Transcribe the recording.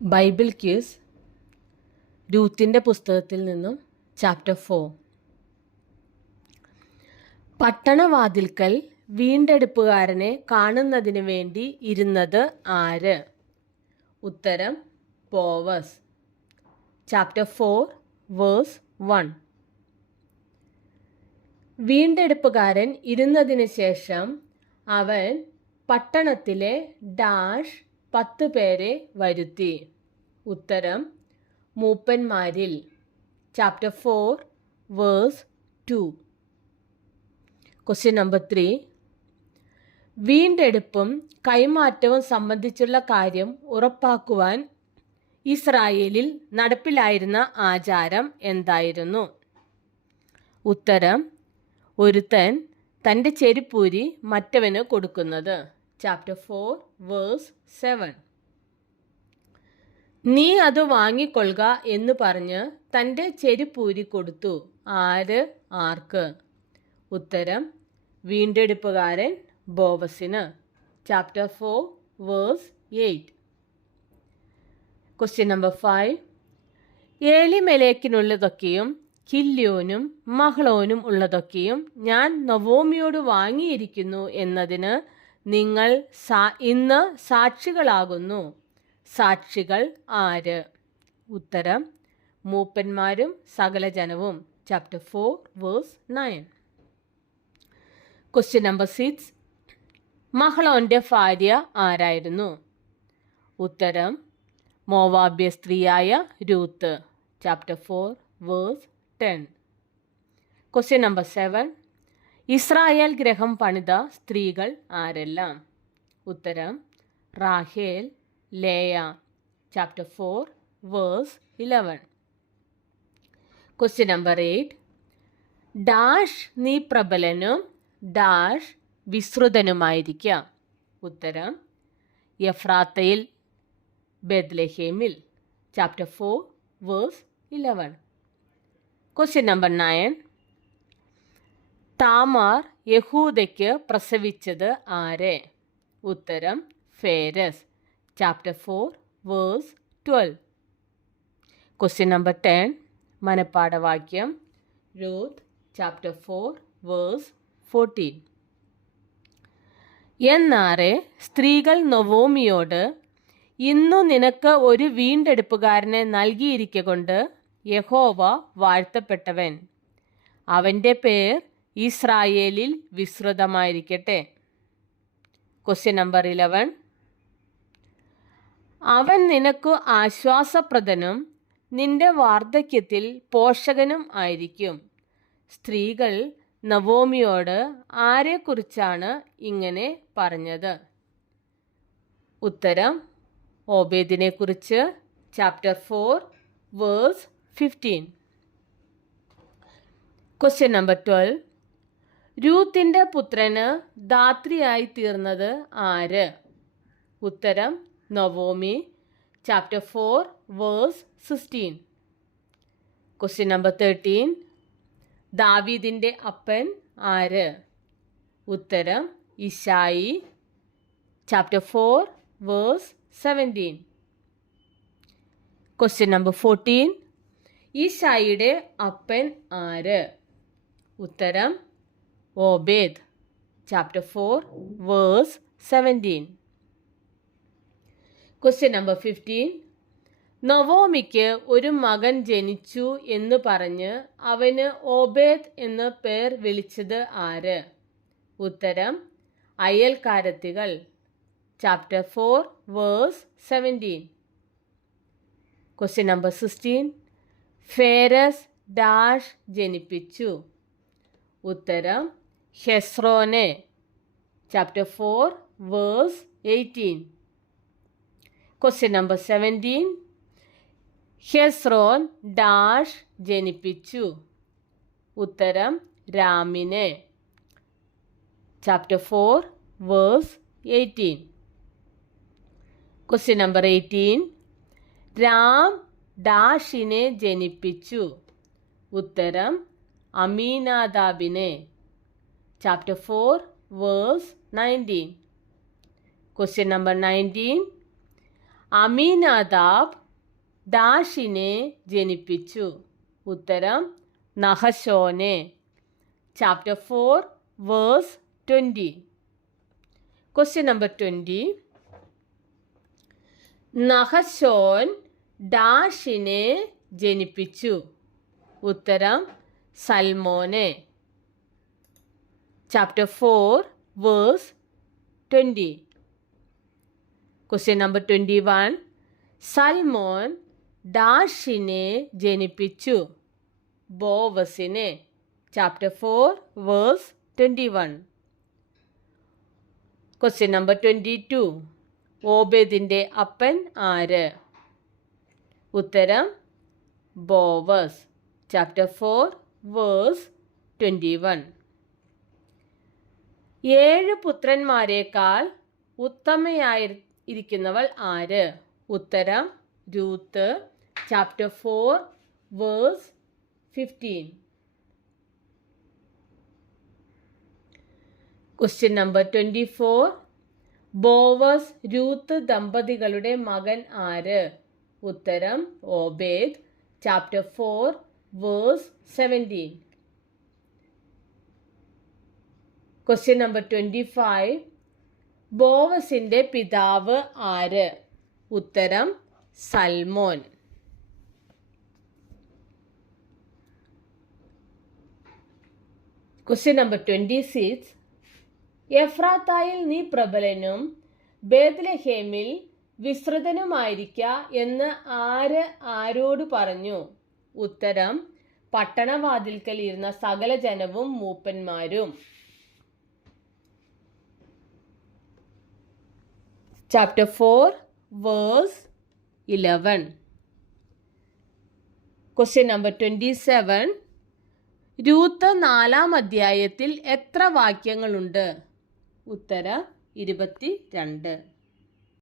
Bible quiz രൂത്തിൻ്റെ പുസ്തകത്തിൽ നിന്നും chapter 4. പട്ടണവാതിൽക്കൽ വീണ്ടെടുപ്പുകാരനെ കാണുന്നതിന് വേണ്ടി ഇരുന്നത് ആര്? ഉത്തരം ബോവസ്. Chapter 4 verse 1. വീണ്ടെടുപ്പുകാരൻ ഇരുന്നതിന് ശേഷം അവൻ പട്ടണത്തിലെ ഡാഷ് 10 പേരെ വരുത്തി. ഉത്തരം മൂപ്പന്മാരിൽ. Chapter 4 verse 2. Question number 3. വീണ്ടെടുപ്പും കൈമാറ്റവും സംബന്ധിച്ചുള്ള കാര്യം ഉറപ്പാക്കുവാൻ ഇസ്രായേലിൽ നടപ്പിലായിരുന്ന ആചാരം എന്തായിരുന്നു? ഉത്തരം ഒരുത്തൻ തൻ്റെ ചെരുപ്പൂരി മറ്റവന് കൊടുക്കുന്നത്. Chapter 4 verse 7. നീ അത് വാങ്ങിക്കൊള്ളുക എന്ന് പറഞ്ഞ് തൻ്റെ ചെരുപ്പൂരി കൊടുത്തു. ആര് ആർക്ക്? ഉത്തരം വീണ്ടെടുപ്പുകാരൻ ബോവസിന്. Chapter 4 verse 8. Question number 5. ഏലിമെലേക്കിനുള്ളതൊക്കെയും കില്യോനും മഹ്ലോനും ഉള്ളതൊക്കെയും ഞാൻ നവോമിയോട് വാങ്ങിയിരിക്കുന്നു എന്നതിന് നിങ്ങൾ ഇന്ന് സാക്ഷികളാകുന്നു. സാക്ഷികൾ ആര്? ഉത്തരം മൂപ്പന്മാരും സകല ജനവും. Chapter 4 verse 9. Question number 6. മഹ്ലോന്റെ ഭാര്യ ആരായിരുന്നു? ഉത്തരം മോവാബ്യ സ്ത്രീയായ Ruth. Chapter 4 verse 10. Question number 7. Israel ഗ്രഹം പണിത സ്ത്രീകൾ ആരെല്ലാം? ഉത്തരം റാഹേൽ, Leah. Chapter 4 verse 11. Question number 8. Dash നീ പ്രബലനും ഡാഷ് വിശ്രുതനുമായിരിക്കാം. ഉത്തരം എഫ്രാത്തയിൽ, ബെത്ലഹേമിൽ. Chapter 4 verse 11. Question number 9. Tamar യഹൂദയ്ക്ക് പ്രസവിച്ചത് ആരെ? ഉത്തരം Perez. Chapter 4 verse 12. Question number 10. മനപ്പാഠവാക്യം രൂത്ത് ചാപ്റ്റർ 4 വേഴ്സ് 14. എന്നാറെ സ്ത്രീകൾ നൊവോമിയോട്, ഇന്നു നിനക്ക് ഒരു വീണ്ടെടുപ്പുകാരനെ നൽകിയിരിക്കൊണ്ട് യഹോവ വാഴ്ത്തപ്പെട്ടവൻ. അവൻ്റെ പേർ ഇസ്രായേലിൽ വിശ്രുതമായിരിക്കട്ടെ. Question number 11. അവൻ നിനക്ക് ആശ്വാസപ്രദനും നിന്റെ വാർദ്ധക്യത്തിൽ പോഷകനും ആയിരിക്കും. സ്ത്രീകൾ നവോമിയോട് ആരെക്കുറിച്ചാണ് ഇങ്ങനെ പറഞ്ഞത്? ഉത്തരം ഓബേദിനെ കുറിച്ച്. Chapter 4 verse 15. Question number 12. രൂത്തിൻ്റെ പുത്രന് ധാത്രിയായി തീർന്നത് ആര്? ഉത്തരം Naomi. Chapter 4 verse 16. Question number 13. ദാവീദിൻ്റെ അപ്പൻ ആര്? ഉത്തരം Jesse. Chapter 4 verse 17. Question number 14. ഇശായിയുടെ അപ്പൻ ആര്? ഉത്തരം Obed. Chapter 4 verse 17. Question number 15. നവോമിക്ക് ഒരു മകൻ ജനിച്ചു എന്ന് പറഞ്ഞ് അവന് ഓബേദ് എന്ന് പേർ വിളിച്ചത് ആര്? ഉത്തരം അയൽക്കാരത്തികൾ. Chapter 4 verse 17. Question number 16. Perez dash ജനിപ്പിച്ചു. ഉത്തരം ഹെസ്രോനെ. Chapter 4 verse 18. Question number 17. Hezron dash ജനിപ്പിച്ചു. ഉത്തരം രാമിനെ. Chapter 4 verse 18. Question number 18. Ram ഡാഷിനെ ജനിപ്പിച്ചു. ഉത്തരം അമീനാദാബിനെ. Chapter 4 verse 19. Question number 19. Amminadab ഡാഷിനെ ജനിപ്പിച്ചു. ഉത്തരം നഹശോനെ. Chapter 4 verse 20. Question number 20. Nahshon ഡാഷിനെ ജനിപ്പിച്ചു. ഉത്തരം സൽമോനെ. Chapter 4 verse 20. Question number 21. Salmon ഡാഷിനെ ജനിപ്പിച്ചു. ബോവസിനെ. Chapter 4 verse 21. Question number 22. ഓബേദിൻ്റെ അപ്പൻ ആര്? ഉത്തരം ബോവസ്. Chapter 4 verse 21. 7 പുത്രന്മാരെക്കാൾ ഉത്തമയായിരിക്കുന്നവൾ ആര്? ഉത്തരം Ruth. Chapter 4 verse 15. Question number 24. Boaz Ruth ദമ്പതികളുടെ മകൻ ആര്? ഉത്തരം Obed. Chapter 4 verse 17. Question number 25. ബോവസിൻ്റെ പിതാവ് ആര്? ഉത്തരം സൽമോൻ. Question number 26. എഫ്രാത്തായിൽ നീ പ്രബലനും ബേത്ലഹേമിൽ വിസ്തൃതനുമായിരിക്ക എന്ന് ആര് ആരോട് പറഞ്ഞു? ഉത്തരം പട്ടണവാതിൽക്കൽ ഇരുന്ന സകല ജനവും മൂപ്പന്മാരും. Chapter 4 verse 11. Question number 27. Ruth 4-ാം അധ്യായത്തിൽ എത്ര വാക്യങ്ങളുണ്ട്? ഉത്തരം 22.